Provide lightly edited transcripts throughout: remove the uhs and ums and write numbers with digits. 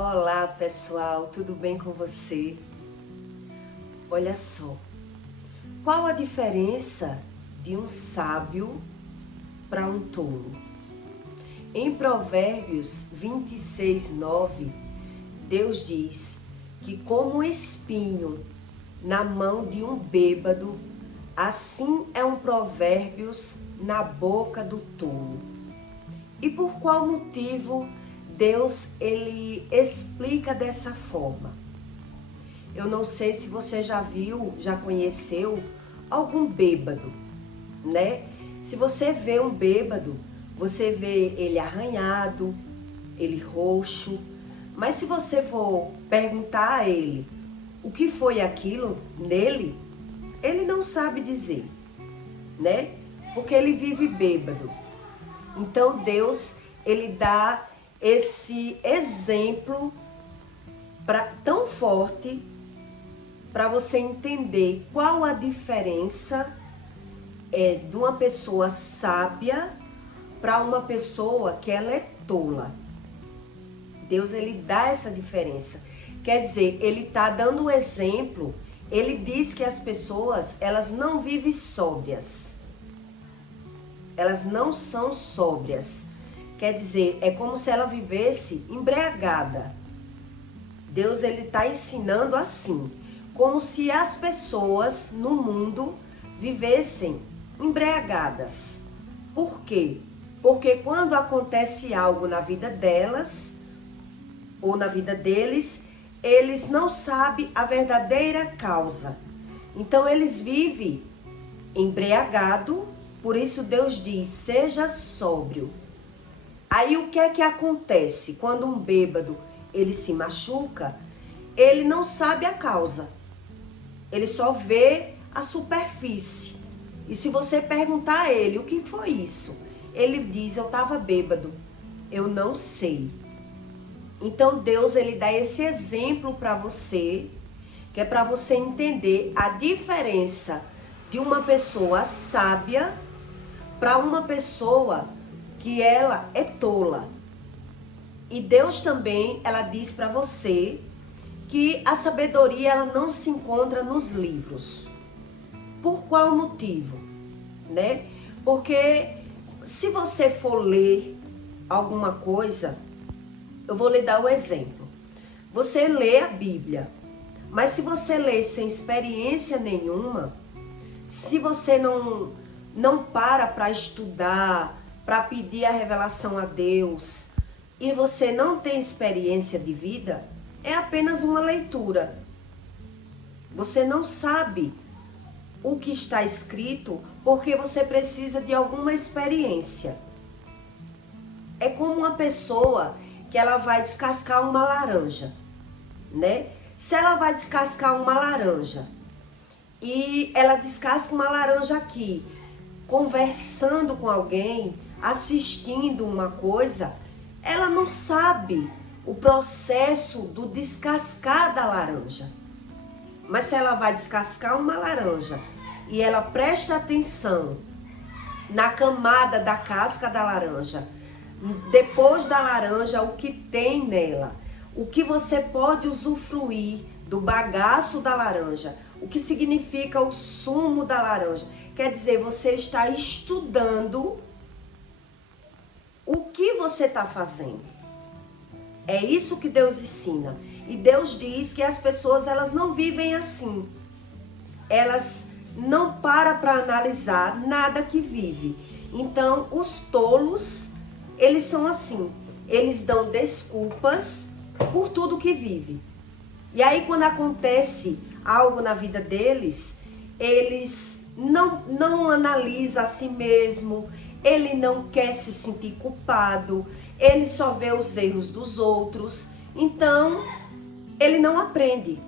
Olá pessoal, tudo bem com você? Olha só, qual a diferença de um sábio para um tolo? Em Provérbios 26:9, Deus diz que como um espinho na mão de um bêbado, assim é um provérbios na boca do tolo. E por qual motivo Deus, ele explica dessa forma? Eu não sei se você já viu, já conheceu algum bêbado, né? Se você vê um bêbado, você vê ele arranhado, ele roxo. Mas se você for perguntar a ele o que foi aquilo nele, ele não sabe dizer, né? Porque ele vive bêbado. Então Deus, ele dá esse exemplo tão forte para você entender qual a diferença de uma pessoa sábia para uma pessoa que ela é tola. Deus, ele dá essa diferença. Quer dizer, ele está dando um exemplo. Ele diz que as pessoas, elas não vivem sóbrias. Elas não são sóbrias. Quer dizer, é como se ela vivesse embriagada. Deus, ele está ensinando assim, como se as pessoas no mundo vivessem embriagadas. Por quê? Porque quando acontece algo na vida delas, ou na vida deles, eles não sabem a verdadeira causa. Então eles vivem embriagado, por isso Deus diz, seja sóbrio. Aí o que é que acontece? Quando um bêbado, ele se machuca, ele não sabe a causa. Ele só vê a superfície. E se você perguntar a ele, o que foi isso? Ele diz, eu estava bêbado. Eu não sei. Então Deus, ele dá esse exemplo para você, que é para você entender a diferença de uma pessoa sábia para uma pessoa que ela é tola. E Deus também, ela diz para você que a sabedoria, ela não se encontra nos livros. Por qual motivo? Né? Porque se você for ler alguma coisa, eu vou lhe dar o exemplo. Você lê a Bíblia, mas se você lê sem experiência nenhuma, se você não para estudar, para pedir a revelação a Deus, e você não tem experiência de vida, é apenas uma leitura. Você não sabe o que está escrito porque você precisa de alguma experiência. É como uma pessoa que ela vai descascar uma laranja, né? Se ela vai descascar uma laranja e ela descasca uma laranja aqui, conversando com alguém, assistindo uma coisa, ela não sabe o processo do descascar da laranja. Mas se ela vai descascar uma laranja e ela presta atenção na camada da casca da laranja, depois da laranja, o que tem nela, o que você pode usufruir do bagaço da laranja, o que significa o sumo da laranja. Quer dizer, você está estudando o que você está fazendo. É isso que Deus ensina. E Deus diz que as pessoas, elas não vivem assim. Elas não param para analisar nada que vive. Então, os tolos, eles são assim. Eles dão desculpas por tudo que vive. E aí, quando acontece algo na vida deles, eles não analisa a si mesmo, ele não quer se sentir culpado, ele só vê os erros dos outros, então ele não aprende.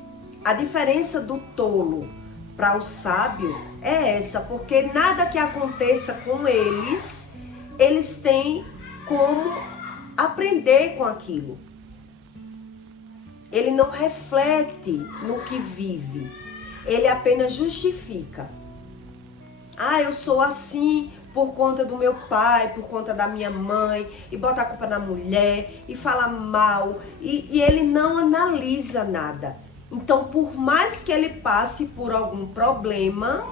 A diferença do tolo para o sábio é essa, porque nada que aconteça com eles, eles têm como aprender com aquilo. Ele não reflete no que vive, ele apenas justifica. Ah, eu sou assim por conta do meu pai, por conta da minha mãe, e bota a culpa na mulher, e fala mal, e ele não analisa nada. Então, por mais que ele passe por algum problema,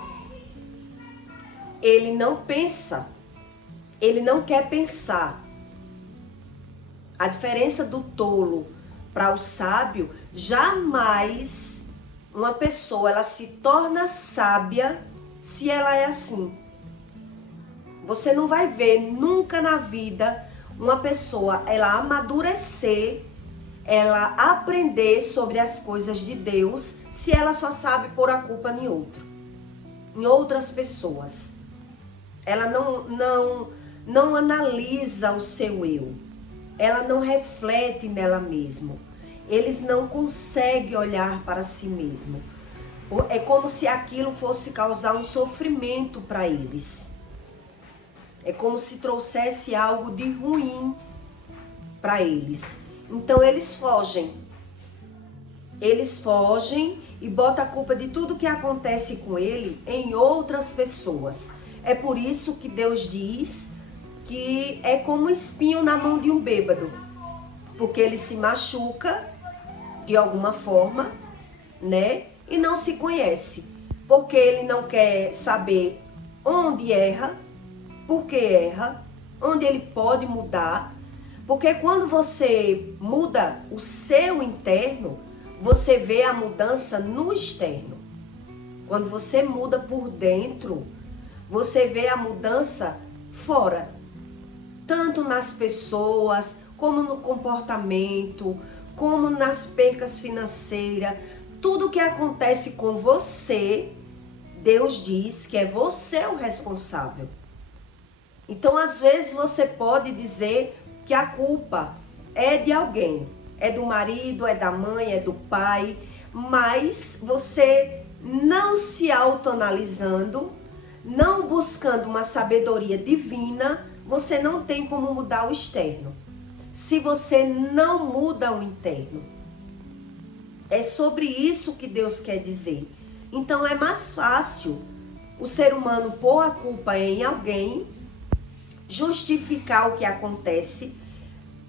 ele não pensa, ele não quer pensar. A diferença do tolo para o sábio, jamais uma pessoa ela se torna sábia se ela é assim. Você não vai ver nunca na vida uma pessoa ela amadurecer, ela aprender sobre as coisas de Deus, se ela só sabe pôr a culpa em outras pessoas. Ela não analisa o seu eu. Ela não reflete nela mesma. Eles não conseguem olhar para si mesmo. É como se aquilo fosse causar um sofrimento para eles. É como se trouxesse algo de ruim para eles. Então eles fogem. Eles fogem e botam a culpa de tudo que acontece com ele em outras pessoas. É por isso que Deus diz que é como um espinho na mão de um bêbado. Porque ele se machuca de alguma forma, né? E não se conhece. Porque ele não quer saber onde erra, por que erra, onde ele pode mudar. Porque quando você muda o seu interno, você vê a mudança no externo. Quando você muda por dentro, você vê a mudança fora. Tanto nas pessoas, como no comportamento, como nas percas financeiras. Tudo que acontece com você, Deus diz que é você o responsável. Então, às vezes, você pode dizer que a culpa é de alguém. É do marido, é da mãe, é do pai. Mas você não se autoanalisando, não buscando uma sabedoria divina, você não tem como mudar o externo. Se você não muda o interno. É sobre isso que Deus quer dizer. Então é mais fácil o ser humano pôr a culpa em alguém, justificar o que acontece,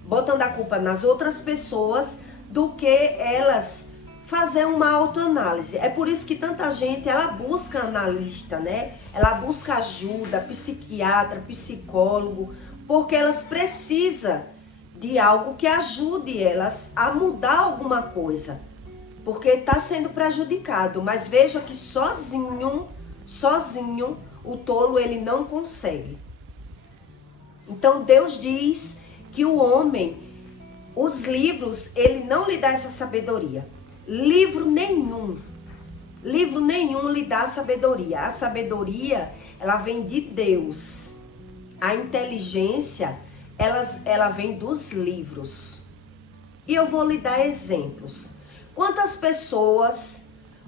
botando a culpa nas outras pessoas, do que elas fazer uma autoanálise. É por isso que tanta gente, ela busca analista, né? Ela busca ajuda, psiquiatra, psicólogo, porque elas precisam de algo que ajude elas a mudar alguma coisa. Porque está sendo prejudicado. Mas veja que sozinho, o tolo ele não consegue. Então Deus diz que o homem, os livros, ele não lhe dá essa sabedoria. Livro nenhum lhe dá sabedoria. A sabedoria, ela vem de Deus. A inteligência, ela vem dos livros. E eu vou lhe dar exemplos. Quantas pessoas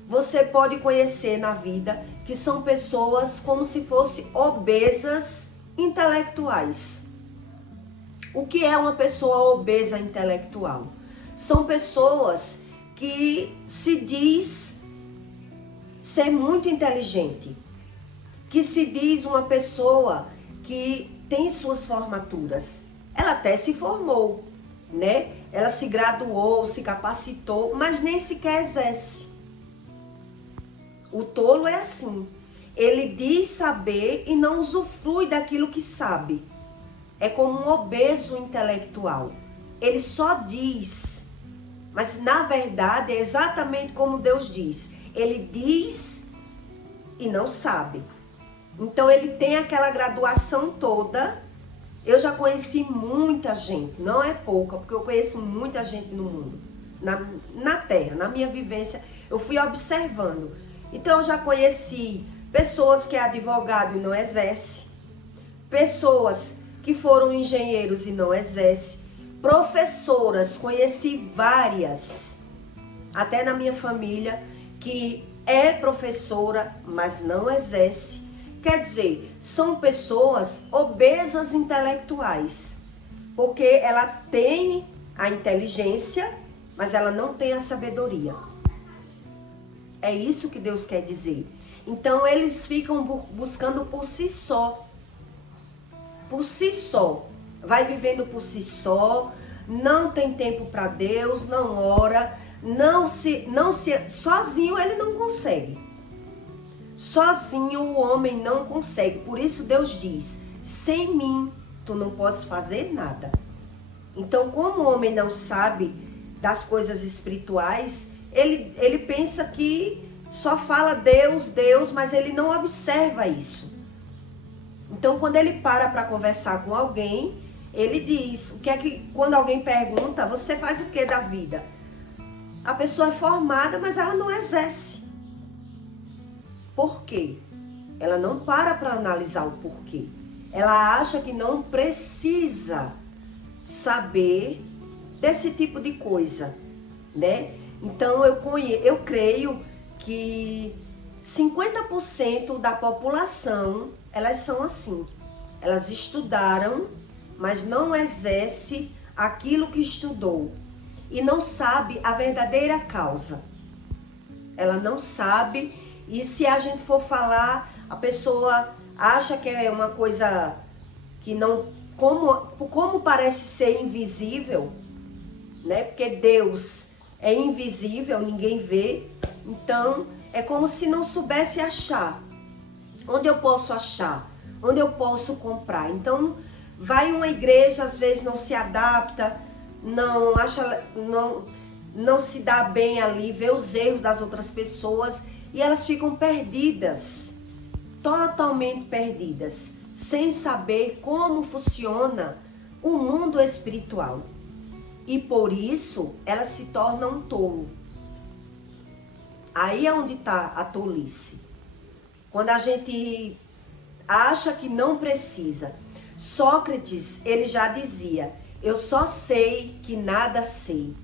você pode conhecer na vida que são pessoas como se fossem obesas intelectuais? O que é uma pessoa obesa intelectual? São pessoas que se diz ser muito inteligente, que se diz uma pessoa que tem suas formaturas. Ela até se formou, né? Ela se graduou, se capacitou, mas nem sequer exerce. O tolo é assim. Ele diz saber e não usufrui daquilo que sabe. É como um obeso intelectual. Ele só diz, mas na verdade é exatamente como Deus diz. Ele diz e não sabe. Então ele tem aquela graduação toda. Eu já conheci muita gente, não é pouca, porque eu conheço muita gente no mundo, na terra, na minha vivência, eu fui observando. Então eu já conheci pessoas que é advogado e não exerce, pessoas que foram engenheiros e não exerce, professoras, conheci várias, até na minha família, que é professora, mas não exerce. Quer dizer, são pessoas obesas intelectuais, porque ela tem a inteligência, mas ela não tem a sabedoria. É isso que Deus quer dizer. Então eles ficam buscando por si só. por si só, vai vivendo por si só, não tem tempo para Deus, não ora, sozinho ele não consegue. Sozinho o homem não consegue. Por isso Deus diz: sem mim tu não podes fazer nada. Então, como o homem não sabe das coisas espirituais, ele pensa que só fala Deus, Deus, mas ele não observa isso. Então, quando ele para conversar com alguém, ele diz, o que é que, quando alguém pergunta, você faz o que da vida? A pessoa é formada, mas ela não exerce. Por quê? Ela não para analisar o porquê. Ela acha que não precisa saber desse tipo de coisa, né? Então, eu creio que 50% da população, elas são assim. Elas estudaram, mas não exerce aquilo que estudou. E não sabe a verdadeira causa. Ela não sabe, e se a gente for falar, a pessoa acha que é uma coisa que não... Como parece ser invisível, né? Porque Deus é invisível, ninguém vê. Então, é como se não soubesse achar. Onde eu posso achar? Onde eu posso comprar? Então, vai uma igreja, às vezes não se adapta, não se dá bem ali, vê os erros das outras pessoas e elas ficam perdidas, totalmente perdidas, sem saber como funciona o mundo espiritual. E por isso elas se tornam tolo. Aí é onde está a tolice. Quando a gente acha que não precisa. Sócrates, ele já dizia, eu só sei que nada sei.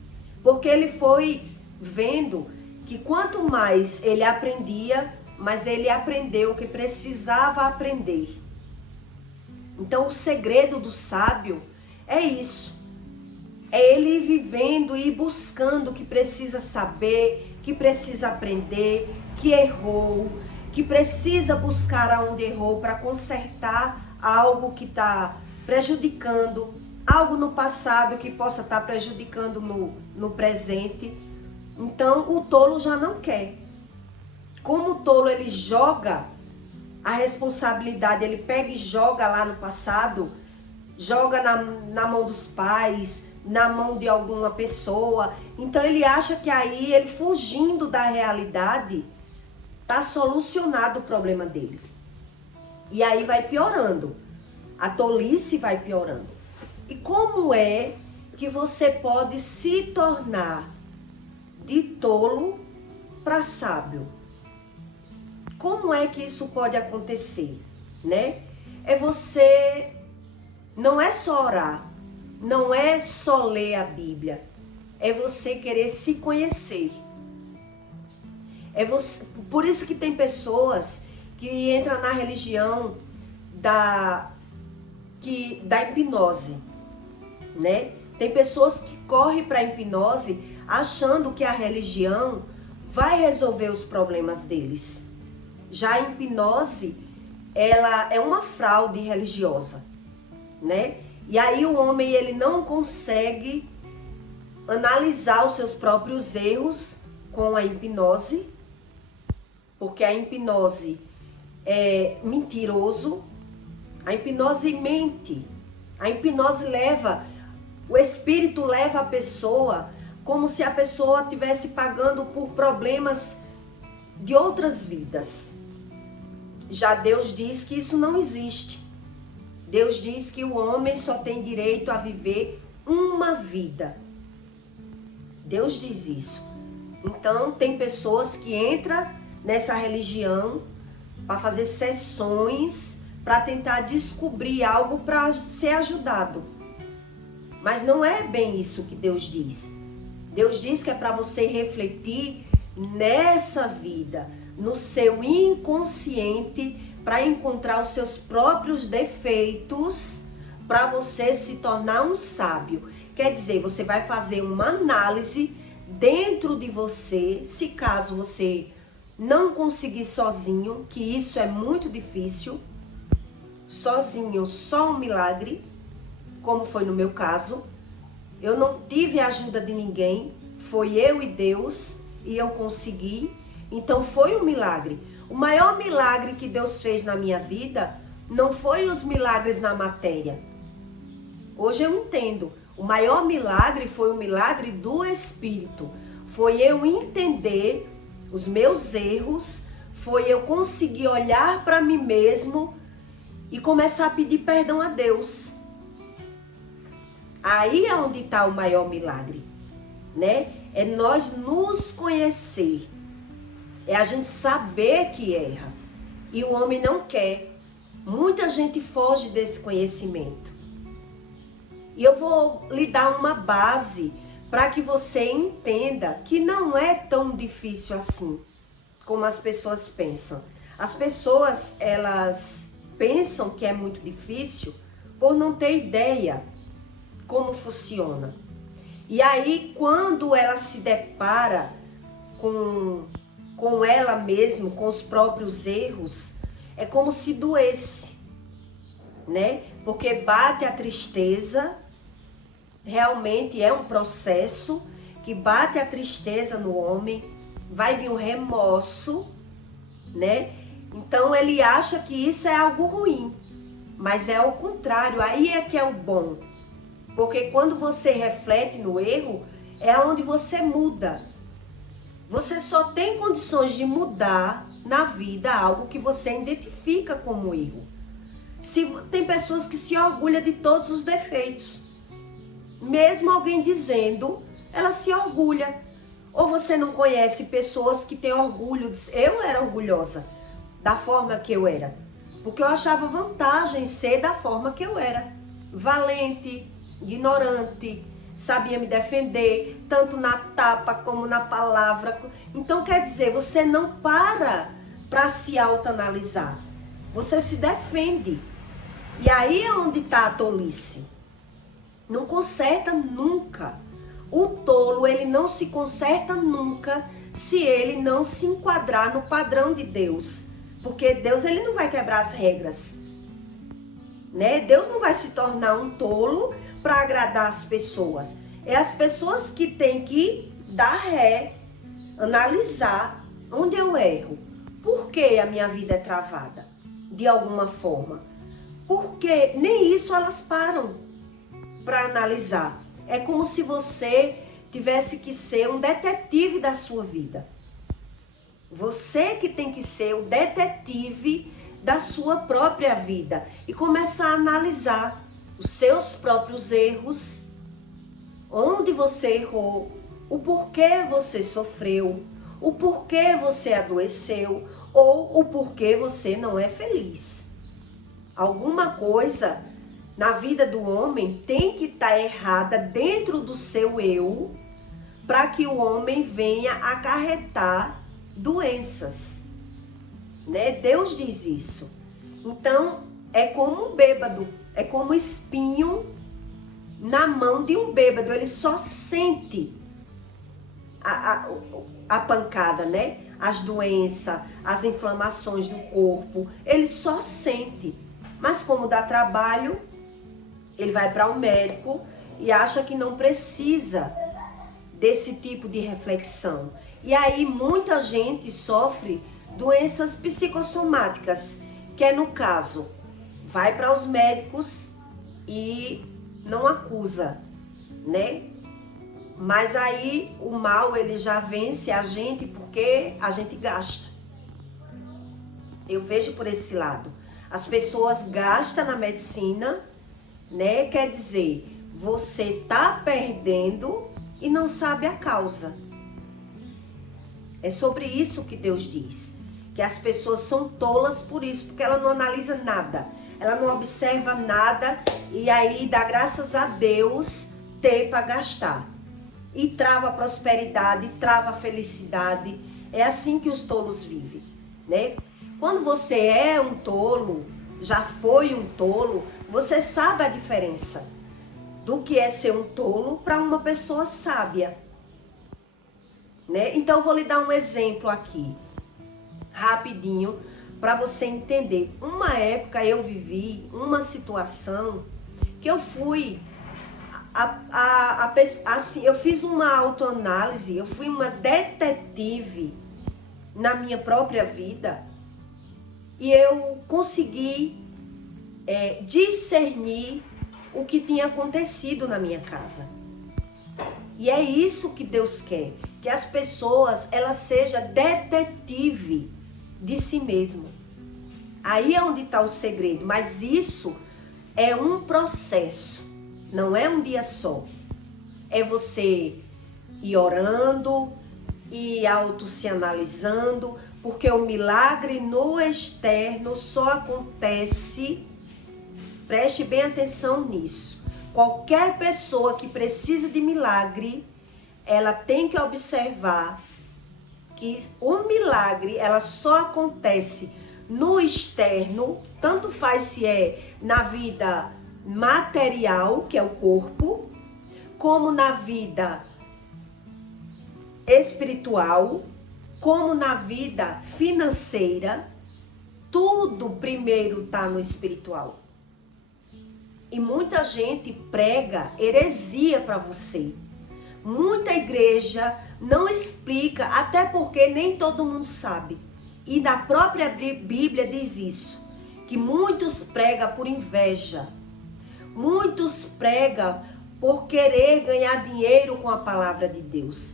Porque ele foi vendo que quanto mais ele aprendia, mais ele aprendeu o que precisava aprender. Então o segredo do sábio é isso. É ele ir vivendo e buscando o que precisa saber, que precisa aprender, que errou, que precisa buscar aonde errou para consertar algo que está prejudicando, algo no passado que possa estar prejudicando no presente. Então o tolo já não quer. Como o tolo ele joga a responsabilidade, ele pega e joga lá no passado, joga na mão dos pais, na mão de alguma pessoa. Então ele acha que aí, ele fugindo da realidade, está solucionado o problema dele. E aí vai piorando. A tolice vai piorando. E como é que você pode se tornar de tolo para sábio? Como é que isso pode acontecer, né? Não é só orar, não é só ler a Bíblia, é você querer se conhecer. Por isso que tem pessoas que entram na religião da hipnose, né? Tem pessoas que correm para a hipnose achando que a religião vai resolver os problemas deles. Já a hipnose, ela é uma fraude religiosa, né? E aí o homem, ele não consegue analisar os seus próprios erros com a hipnose, porque a hipnose é mentiroso, a hipnose mente, a hipnose o espírito leva a pessoa como se a pessoa estivesse pagando por problemas de outras vidas. Já Deus diz que isso não existe. Deus diz que o homem só tem direito a viver uma vida. Deus diz isso. Então, tem pessoas que entram nessa religião para fazer sessões, para tentar descobrir algo para ser ajudado. Mas não é bem isso que Deus diz. Deus diz que é para você refletir nessa vida, no seu inconsciente, para encontrar os seus próprios defeitos, para você se tornar um sábio. Quer dizer, você vai fazer uma análise dentro de você, se caso você não conseguir sozinho, que isso é muito difícil, sozinho, só um milagre, como foi no meu caso. Eu não tive a ajuda de ninguém, foi eu e Deus, e eu consegui. Então foi um milagre. O maior milagre que Deus fez na minha vida não foi os milagres na matéria. Hoje eu entendo. O maior milagre foi o milagre do Espírito. Foi eu entender os meus erros, foi eu conseguir olhar para mim mesmo e começar a pedir perdão a Deus. Aí é onde está o maior milagre, né? É nós nos conhecer. É a gente saber que erra. E o homem não quer. Muita gente foge desse conhecimento. E eu vou lhe dar uma base para que você entenda que não é tão difícil assim como as pessoas pensam. As pessoas, elas pensam que é muito difícil por não ter ideia como funciona. E aí, quando ela se depara com ela mesma, com os próprios erros, é como se doesse, né? Porque bate a tristeza, realmente é um processo que bate a tristeza no homem, vai vir o remorso, né? Então ele acha que isso é algo ruim, mas é ao contrário, aí é que é o bom. Porque quando você reflete no erro, é onde você muda. Você só tem condições de mudar na vida algo que você identifica como erro. Tem pessoas que se orgulham de todos os defeitos. Mesmo alguém dizendo, ela se orgulha. Ou você não conhece pessoas que têm orgulho. Eu era orgulhosa da forma que eu era. Porque eu achava vantagem ser da forma que eu era. Valente, ignorante, sabia me defender, tanto na tapa como na palavra. Então quer dizer, você não para se autoanalisar. Você se defende. E aí é onde está a tolice. Não conserta nunca. O tolo, ele não se conserta nunca se ele não se enquadrar no padrão de Deus. Porque Deus, ele não vai quebrar as regras, né? Deus não vai se tornar um tolo para agradar as pessoas. É as pessoas que têm que dar ré, analisar onde eu erro. Por que a minha vida é travada? De alguma forma. Porque nem isso elas param para analisar. É como se você tivesse que ser um detetive da sua vida. Você que tem que ser o detetive da sua própria vida e começar a analisar os seus próprios erros, onde você errou, o porquê você sofreu, o porquê você adoeceu ou o porquê você não é feliz. Alguma coisa na vida do homem tem que estar errada dentro do seu eu para que o homem venha acarretar doenças, né? Deus diz isso. Então, é como um bêbado, é como um espinho na mão de um bêbado. Ele só sente a pancada, né? As doenças, as inflamações do corpo, ele só sente. Mas como dá trabalho, ele vai para um médico e acha que não precisa desse tipo de reflexão. E aí muita gente sofre doenças psicossomáticas, que é no caso, vai para os médicos e não acusa, né? Mas aí o mal, ele já vence a gente porque a gente gasta. Eu vejo por esse lado. As pessoas gastam na medicina, né? Quer dizer, você tá perdendo e não sabe a causa. É sobre isso que Deus diz. Que as pessoas são tolas por isso, porque ela não analisa nada. Ela não observa nada e aí dá graças a Deus ter para gastar. E trava a prosperidade, trava a felicidade. É assim que os tolos vivem, né? Quando você é um tolo, já foi um tolo, você sabe a diferença do que é ser um tolo para uma pessoa sábia, né? Então eu vou lhe dar um exemplo aqui, rapidinho, para você entender. Uma época eu vivi uma situação que eu fui, assim, eu fiz uma autoanálise, eu fui uma detetive na minha própria vida e eu consegui discernir o que tinha acontecido na minha casa. E é isso que Deus quer, que as pessoas, elas sejam detetive de si mesmo. Aí é onde está o segredo, mas isso é um processo, não é um dia só. É você ir orando, ir se analisando, porque o milagre no externo só acontece, preste bem atenção nisso. Qualquer pessoa que precisa de milagre, ela tem que observar que o milagre, ela só acontece no externo, tanto faz se é na vida material, que é o corpo, como na vida espiritual, como na vida financeira. Tudo primeiro está no espiritual. E muita gente prega heresia para você. Muita igreja não explica, até porque nem todo mundo sabe. E na própria Bíblia diz isso, que muitos pregam por inveja. Muitos pregam por querer ganhar dinheiro com a palavra de Deus.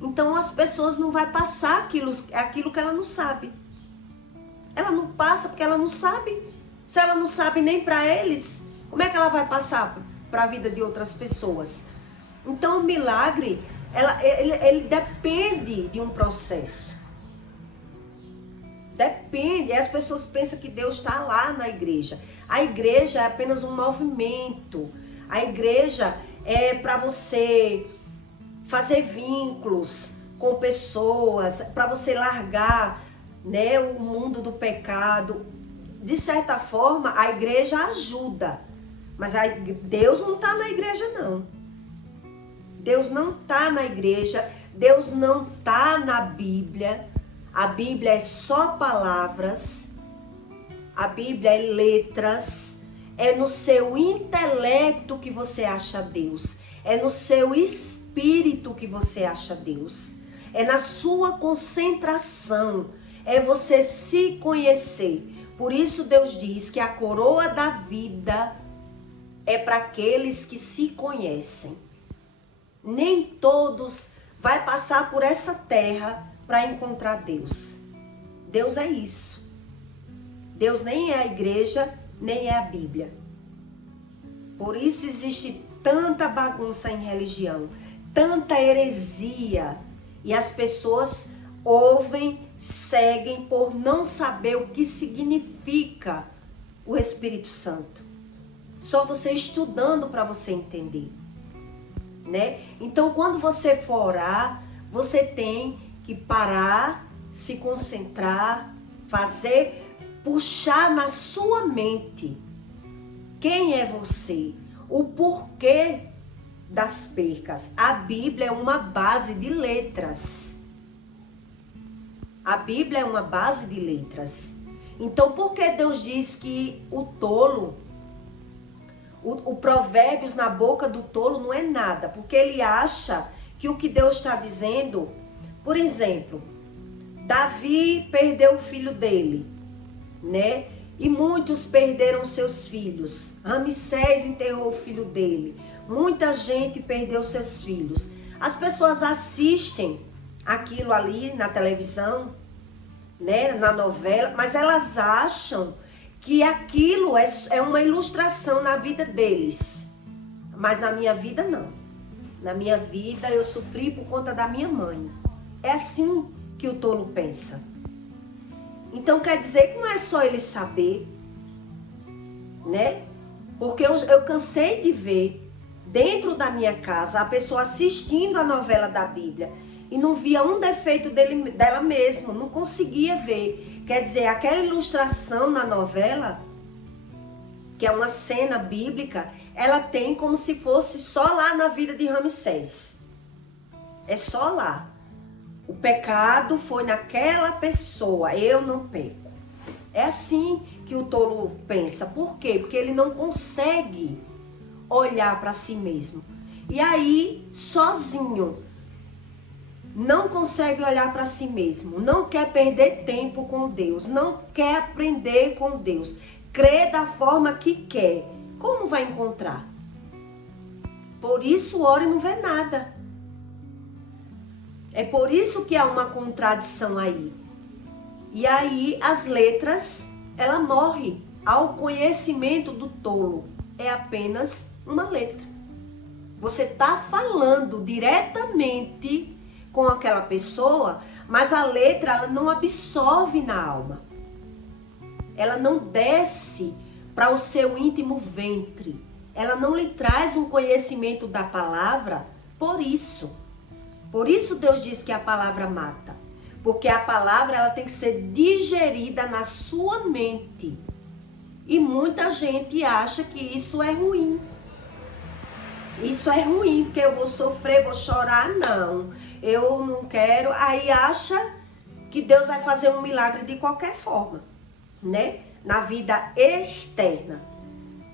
Então as pessoas não vão passar aquilo que ela não sabe. Ela não passa porque ela não sabe. Se ela não sabe nem para eles, como é que ela vai passar para a vida de outras pessoas? Então o milagre, ele depende de um processo. Depende. E as pessoas pensam que Deus está lá na igreja. A igreja é apenas um movimento. A igreja é para você fazer vínculos com pessoas, para você largar, né, o mundo do pecado. De certa forma, a igreja ajuda. Mas Deus não está na igreja, não. Deus não está na igreja. Deus não está na Bíblia. A Bíblia é só palavras. A Bíblia é letras. É no seu intelecto que você acha Deus. É no seu espírito que você acha Deus. É na sua concentração. É você se conhecer. Por isso Deus diz que a coroa da vida é para aqueles que se conhecem. Nem todos vai passar por essa terra para encontrar Deus. Deus é isso. Deus nem é a igreja, nem é a Bíblia. Por isso existe tanta bagunça em religião, tanta heresia. E as pessoas ouvem, seguem por não saber o que significa o Espírito Santo. Só você estudando para você entender, né? Então, quando você for orar, você tem que parar, se concentrar, puxar na sua mente quem é você, o porquê das percas. A Bíblia é uma base de letras. A Bíblia é uma base de letras. Então, por que Deus diz que o tolo, o provérbios na boca do tolo não é nada? Porque ele acha que o que Deus está dizendo, por exemplo, Davi perdeu o filho dele, né? E muitos perderam seus filhos. Ramsés enterrou o filho dele. Muita gente perdeu seus filhos. As pessoas assistem aquilo ali na televisão, né, na novela, mas elas acham que aquilo é uma ilustração na vida deles. Mas na minha vida, não. Na minha vida, eu sofri por conta da minha mãe. É assim que o tolo pensa. Então, quer dizer que não é só ele saber, né? Porque eu cansei de ver dentro da minha casa a pessoa assistindo a novela da Bíblia e não via um defeito dela mesma, não conseguia ver. Quer dizer, aquela ilustração na novela, que é uma cena bíblica, ela tem como se fosse só lá na vida de Ramsés. É só lá. O pecado foi naquela pessoa, eu não peco. É assim que o tolo pensa. Por quê? Porque ele não consegue olhar para si mesmo. E aí, sozinho, não consegue olhar para si mesmo, não quer perder tempo com Deus, não quer aprender com Deus, crê da forma que quer. Como vai encontrar? Por isso ora e não vê nada. É por isso que há uma contradição aí. E aí as letras, ela morre. Ao conhecimento do tolo é apenas uma letra. Você está falando diretamente com aquela pessoa, mas a letra ela não absorve na alma. Ela não desce para o seu íntimo ventre. Ela não lhe traz um conhecimento da palavra por isso. Por isso Deus diz que a palavra mata. Porque a palavra ela tem que ser digerida na sua mente. E muita gente acha que isso é ruim. Isso é ruim, porque eu vou sofrer, vou chorar. Não, eu não quero. Aí acha que Deus vai fazer um milagre de qualquer forma, né? Na vida externa.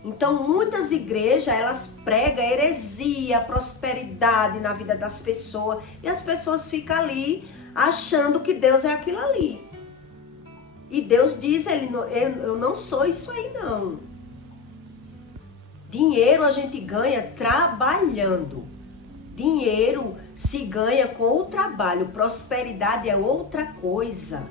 Então, muitas igrejas, elas pregam heresia, prosperidade na vida das pessoas. E as pessoas ficam ali achando que Deus é aquilo ali. E Deus diz, eu não sou isso aí não. Dinheiro a gente ganha trabalhando. Dinheiro se ganha com o trabalho. Prosperidade é outra coisa.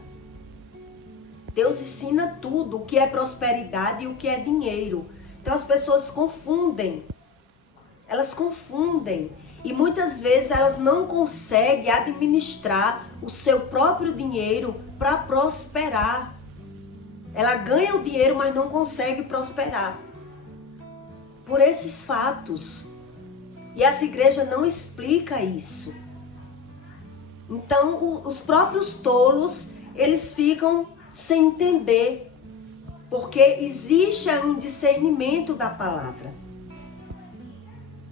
Deus ensina tudo, o que é prosperidade e o que é dinheiro. Então as pessoas confundem. Elas confundem. E muitas vezes elas não conseguem administrar o seu próprio dinheiro para prosperar. Ela ganha o dinheiro, mas não consegue prosperar. Por esses fatos. E as igrejas não explicam isso. Então, os próprios tolos, eles ficam sem entender. Porque existe um discernimento da palavra.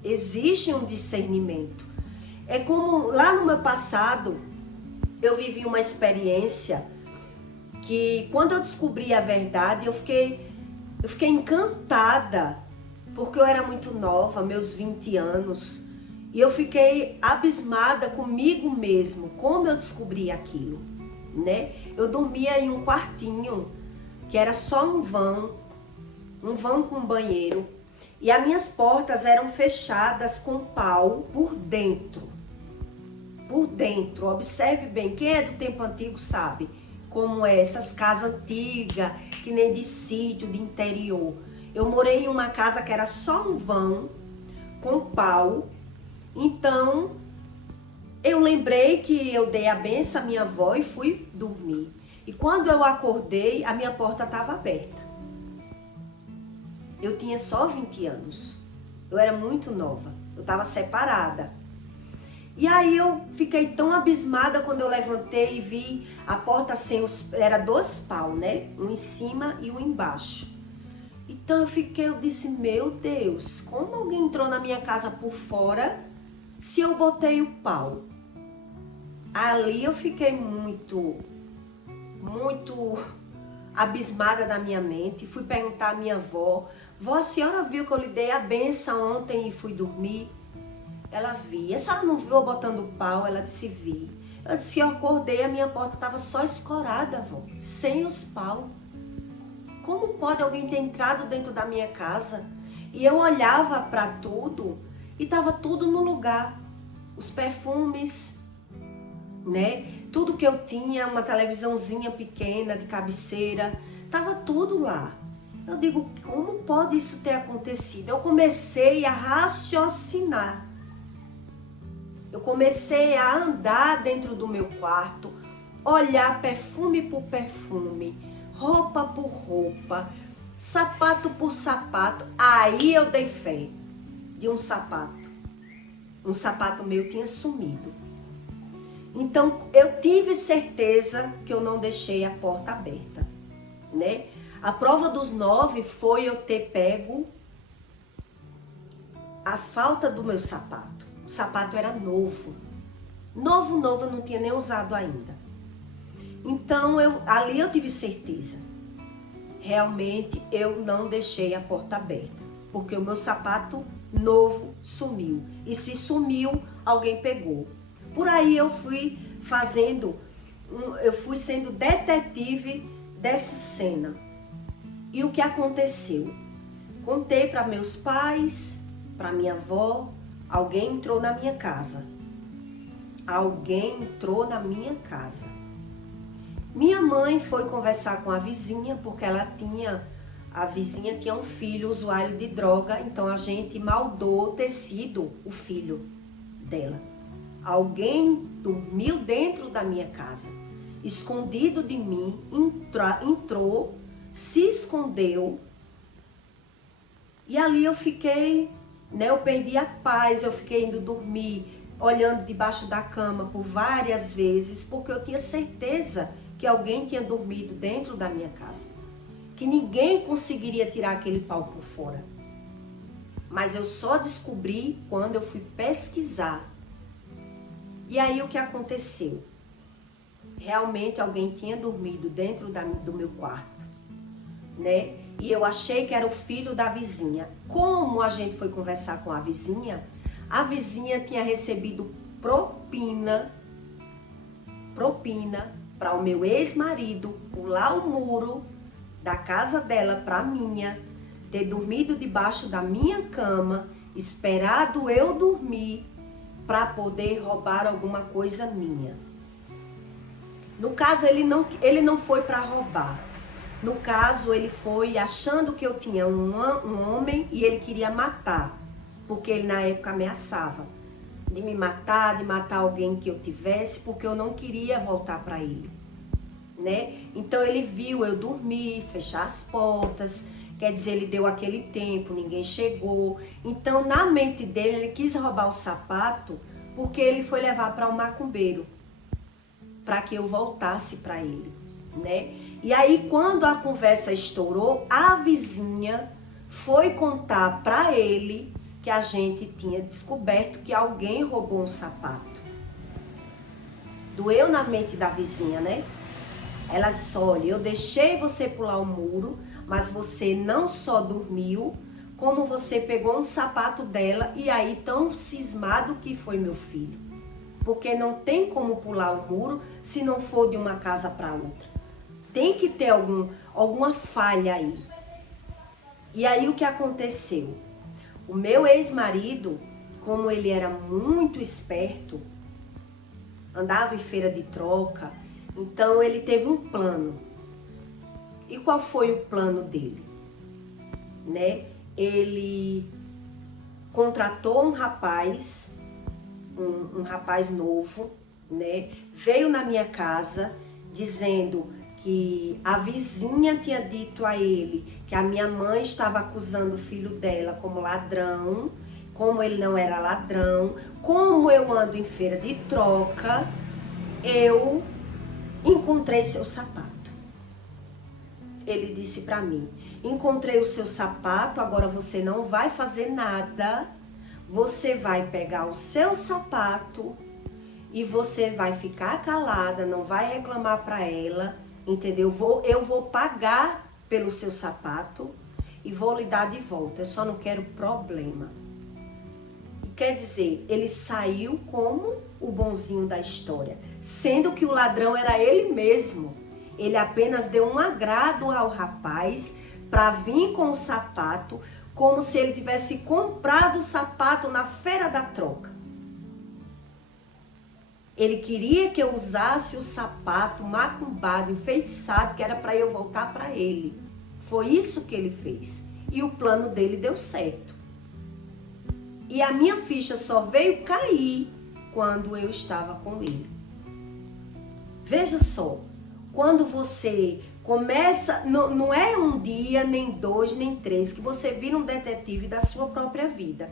Existe um discernimento. É como lá no meu passado, eu vivi uma experiência que quando eu descobri a verdade, eu fiquei encantada. Porque eu era muito nova, meus 20 anos. E eu fiquei abismada comigo mesmo, como eu descobri aquilo, né? Eu dormia em um quartinho, que era só um vão com banheiro. E as minhas portas eram fechadas com pau por dentro. Por dentro, observe bem, quem é do tempo antigo sabe como é essas casas antigas, que nem de sítio, de interior. Eu morei em uma casa que era só um vão, com pau. Então, eu lembrei que eu dei a benção à minha avó e fui dormir. E quando eu acordei, a minha porta estava aberta. Eu tinha só 20 anos. Eu era muito nova. Eu estava separada. E aí eu fiquei tão abismada quando eu levantei e vi a porta sem era 2 pau, né? Um em cima e um embaixo. Então eu disse, meu Deus, como alguém entrou na minha casa por fora se eu botei o pau? Ali eu fiquei muito abismada na minha mente. Fui perguntar à minha avó, vó, a senhora viu que eu lhe dei a benção ontem e fui dormir? Ela viu. A senhora não viu eu botando o pau? Ela disse, vi. Eu disse que eu acordei, a minha porta estava só escorada, avó, sem os pau. Como pode alguém ter entrado dentro da minha casa? E eu olhava para tudo e estava tudo no lugar. Os perfumes, né? Tudo que eu tinha, uma televisãozinha pequena de cabeceira, estava tudo lá. Eu digo, como pode isso ter acontecido? Eu comecei a raciocinar. Eu comecei a andar dentro do meu quarto, olhar perfume por perfume, roupa por roupa, sapato por sapato. Aí eu dei fé de um sapato. Um sapato meu tinha sumido. Então eu tive certeza que eu não deixei a porta aberta, né? A prova dos 9 foi eu ter pego a falta do meu sapato. O sapato era novo. Novo, eu não tinha nem usado ainda. Então ali eu tive certeza. realmente eu não deixei a porta aberta, porque o meu sapato novo sumiu. E se sumiu, alguém pegou. Por aí eu fui sendo detetive dessa cena. E o que aconteceu? Contei para meus pais, para minha avó, alguém entrou na minha casa. Alguém entrou na minha casa. Minha mãe foi conversar com a vizinha, porque a vizinha tinha um filho usuário de droga, então a gente maldou ter sido o filho dela. Alguém dormiu dentro da minha casa, escondido de mim, entrou, se escondeu, e ali eu fiquei, eu perdi a paz, eu fiquei indo dormir, olhando debaixo da cama por várias vezes, porque eu tinha certeza que alguém tinha dormido dentro da minha casa, que ninguém conseguiria tirar aquele pau por fora. Mas eu só descobri quando eu fui pesquisar. E aí o que aconteceu? Realmente alguém tinha dormido dentro do meu quarto, né? E eu achei que era o filho da vizinha. Como a gente foi conversar com a vizinha tinha recebido propina para o meu ex-marido pular o muro da casa dela para a minha, ter dormido debaixo da minha cama, esperado eu dormir para poder roubar alguma coisa minha. No caso, ele não foi para roubar. No caso, ele foi achando que eu tinha um homem e ele queria matar, porque ele na época ameaçava de me matar, de matar alguém que eu tivesse, porque eu não queria voltar para ele, né? Então ele viu eu dormir, fechar as portas, quer dizer, ele deu aquele tempo, ninguém chegou. Então na mente dele, ele quis roubar o sapato, porque ele foi levar para um macumbeiro, para que eu voltasse para ele, né? E aí quando a conversa estourou, a vizinha foi contar para ele que a gente tinha descoberto que alguém roubou um sapato. Doeu na mente da vizinha, né? Ela disse, olha, eu deixei você pular o muro, mas você não só dormiu, como você pegou um sapato dela e aí tão cismado que foi meu filho. Porque não tem como pular o muro se não for de uma casa para outra. Tem que ter alguma falha aí. E aí o que aconteceu? O meu ex-marido, como ele era muito esperto, andava em feira de troca, então ele teve um plano. E qual foi o plano dele? Né? Ele contratou um rapaz, um rapaz novo, né? Veio na minha casa dizendo que a vizinha tinha dito a ele que a minha mãe estava acusando o filho dela como ladrão, como ele não era ladrão, como eu ando em feira de troca, eu encontrei seu sapato. Ele disse para mim, encontrei o seu sapato, agora você não vai fazer nada, você vai pegar o seu sapato e você vai ficar calada, não vai reclamar para ela, entendeu? Eu vou pagar pelo seu sapato e vou lhe dar de volta, eu só não quero problema. E quer dizer, ele saiu como o bonzinho da história, sendo que o ladrão era ele mesmo. Ele apenas deu um agrado ao rapaz para vir com o sapato, como se ele tivesse comprado o sapato na feira da troca. Ele queria que eu usasse o sapato macumbado, enfeitiçado, que era para eu voltar para ele. Foi isso que ele fez. E o plano dele deu certo. E a minha ficha só veio cair quando eu estava com ele. Veja só, quando você começa, não é um dia, nem dois, nem três, que você vira um detetive da sua própria vida.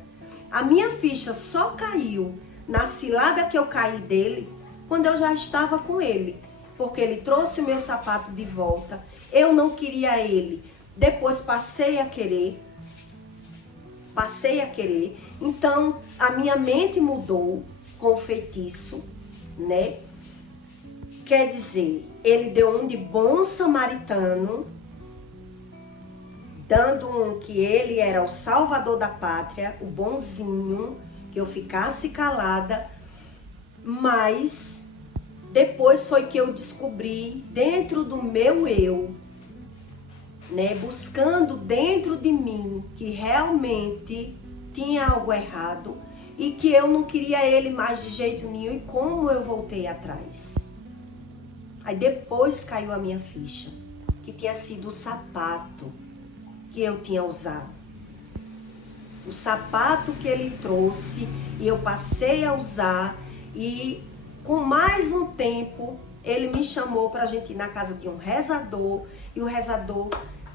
A minha ficha só caiu na cilada que eu caí dele, quando eu já estava com ele. Porque ele trouxe o meu sapato de volta, eu não queria ele. Depois passei a querer. Então, a minha mente mudou com o feitiço, né? Quer dizer, ele deu um de bom samaritano dando que ele era o salvador da pátria, o bonzinho, que eu ficasse calada, mas depois foi que eu descobri dentro do meu eu, né, buscando dentro de mim que realmente tinha algo errado e que eu não queria ele mais de jeito nenhum, e como eu voltei atrás. Aí depois caiu a minha ficha, que tinha sido o sapato que eu tinha usado. O sapato que ele trouxe e eu passei a usar, e com mais um tempo ele me chamou para a gente ir na casa de um rezador, e o rezador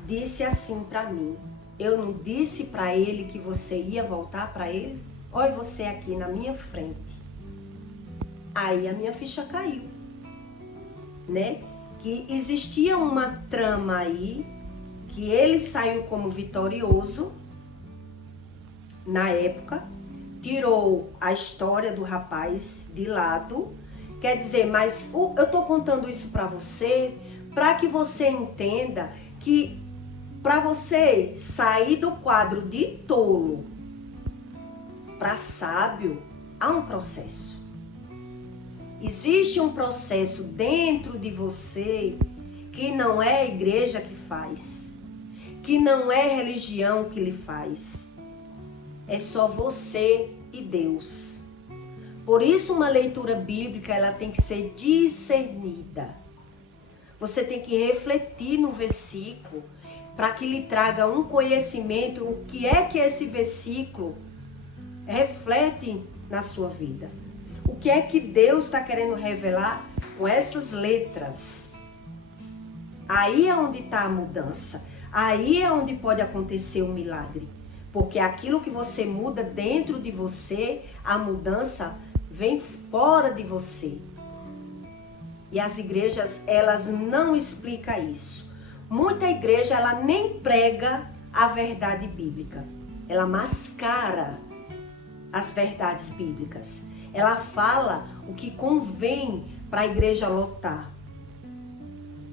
disse assim para mim: eu não disse para ele que você ia voltar para ele? Olha você aqui na minha frente. Aí a minha ficha caiu, né? Que existia uma trama aí, que ele saiu como vitorioso na época, tirou a história do rapaz de lado. Quer dizer, mas eu tô contando isso para você, para que você entenda que para você sair do quadro de tolo para sábio, há um processo. Existe um processo dentro de você que não é a igreja que faz, que não é religião que lhe faz. É só você e Deus. Por isso uma leitura bíblica, ela tem que ser discernida. Você tem que refletir no versículo para que lhe traga um conhecimento, o que é que esse versículo reflete na sua vida. O que é que Deus está querendo revelar com essas letras? Aí é onde está a mudança. Aí é onde pode acontecer um milagre. Porque aquilo que você muda dentro de você, a mudança vem fora de você. E as igrejas, elas não explicam isso. Muita igreja, ela nem prega a verdade bíblica. Ela mascara as verdades bíblicas. Ela fala o que convém para a igreja lotar,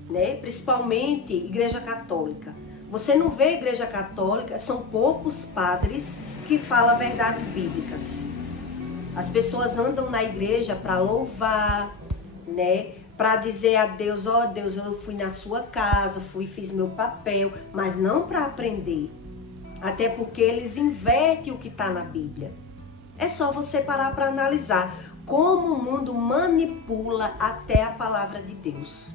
né? Principalmente igreja católica. Você não vê igreja católica, são poucos padres que falam verdades bíblicas. As pessoas andam na igreja para louvar, né? Para dizer a Deus: ó Deus, eu fui na sua casa, fiz meu papel, mas não para aprender. Até porque eles invertem o que está na Bíblia. É só você parar para analisar como o mundo manipula até a palavra de Deus.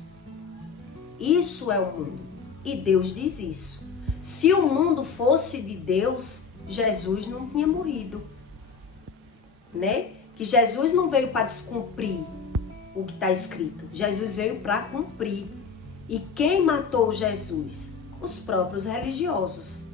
Isso é o mundo. E Deus diz isso. Se o mundo fosse de Deus, Jesus não tinha morrido, né? Que Jesus não veio para descumprir o que está escrito. Jesus veio para cumprir. E quem matou Jesus? Os próprios religiosos.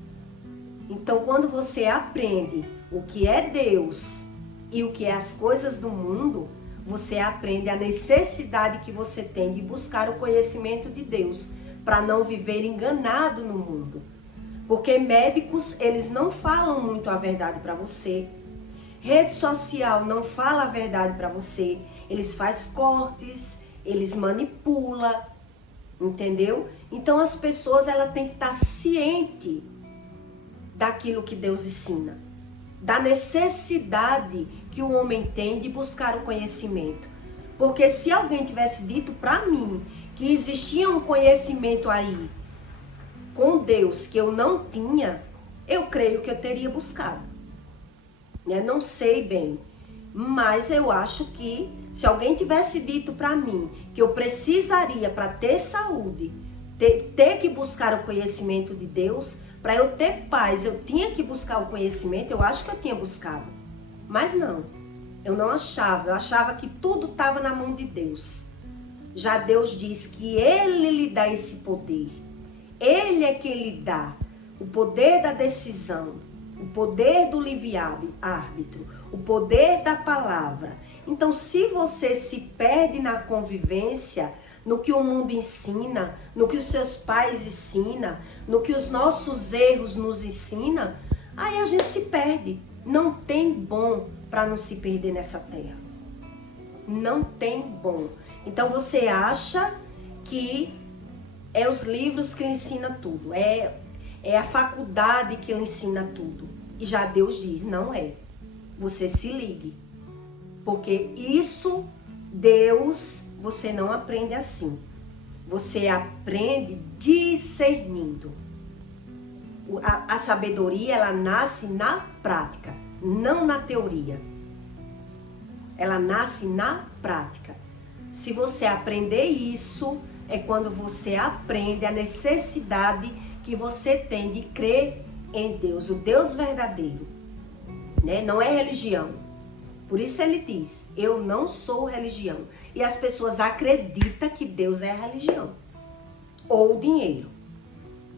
Então, quando você aprende o que é Deus e o que é as coisas do mundo, você aprende a necessidade que você tem de buscar o conhecimento de Deus, para não viver enganado no mundo. Porque médicos, eles não falam muito a verdade para você. Rede social não fala a verdade para você. Eles fazem cortes, eles manipulam, entendeu? Então as pessoas, elas têm que estar cientes daquilo que Deus ensina, da necessidade que o homem tem de buscar o conhecimento. Porque se alguém tivesse dito para mim que existia um conhecimento aí com Deus que eu não tinha, eu creio que eu teria buscado. Né? Não sei bem, mas eu acho que se alguém tivesse dito para mim que eu precisaria, para ter saúde, ter que buscar o conhecimento de Deus, para eu ter paz, eu tinha que buscar o conhecimento, eu acho que eu tinha buscado. Mas não, eu não achava, eu achava que tudo estava na mão de Deus. Já Deus diz que Ele lhe dá esse poder. Ele é que lhe dá o poder da decisão, o poder do livre-árbitro, o poder da palavra. Então, se você se perde na convivência, no que o mundo ensina, no que os seus pais ensinam, no que os nossos erros nos ensinam, aí a gente se perde. Não tem bom para não se perder nessa terra. Não tem bom. Então você acha que é os livros que ensinam tudo. é a faculdade que ele ensina tudo. E já Deus diz, não é. Você se ligue. Porque isso, Deus, você não aprende assim. Você aprende discernindo. A sabedoria, ela nasce na prática, não na teoria. Ela nasce na prática. Se você aprender isso, é quando você aprende a necessidade que você tem de crer em Deus, o Deus verdadeiro, né? Não é religião. Por isso ele diz, eu não sou religião. E as pessoas acreditam que Deus é a religião. Ou o dinheiro,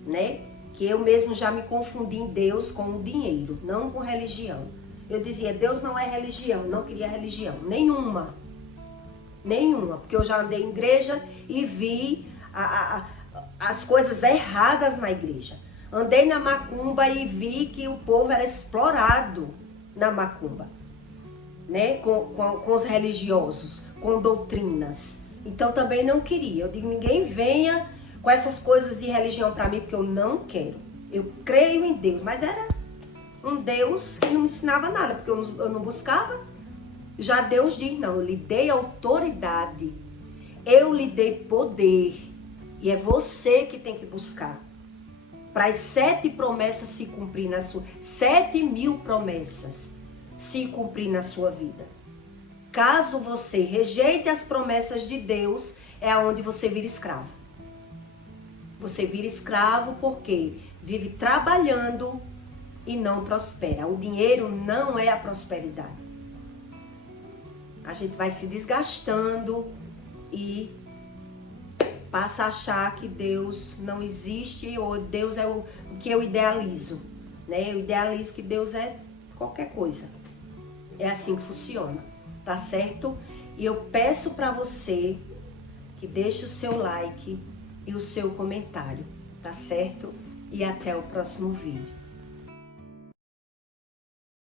né? Que eu mesmo já me confundi em Deus com o dinheiro, não com religião. Eu dizia, Deus não é religião, não queria religião, nenhuma. Nenhuma, porque eu já andei em igreja e vi as coisas erradas na igreja. Andei na macumba e vi que o povo era explorado na macumba, né? Com os religiosos, com doutrinas. Então também não queria. Eu digo, ninguém venha com essas coisas de religião para mim, porque eu não quero. Eu creio em Deus, mas era um Deus que não me ensinava nada, porque eu não buscava. Já Deus diz, não, eu lhe dei autoridade, eu lhe dei poder, e é você que tem que buscar. Para as 7 promessas se cumprir na sua... 7.000 promessas se cumprir na sua vida. Caso você rejeite as promessas de Deus, é onde você vira escravo. Você vira escravo porque vive trabalhando e não prospera. O dinheiro não é a prosperidade. A gente vai se desgastando e passa a achar que Deus não existe ou Deus é o que eu idealizo, né? Eu idealizo que Deus é qualquer coisa. É assim que funciona, tá certo? E eu peço para você que deixe o seu like e o seu comentário, tá certo? E até o próximo vídeo.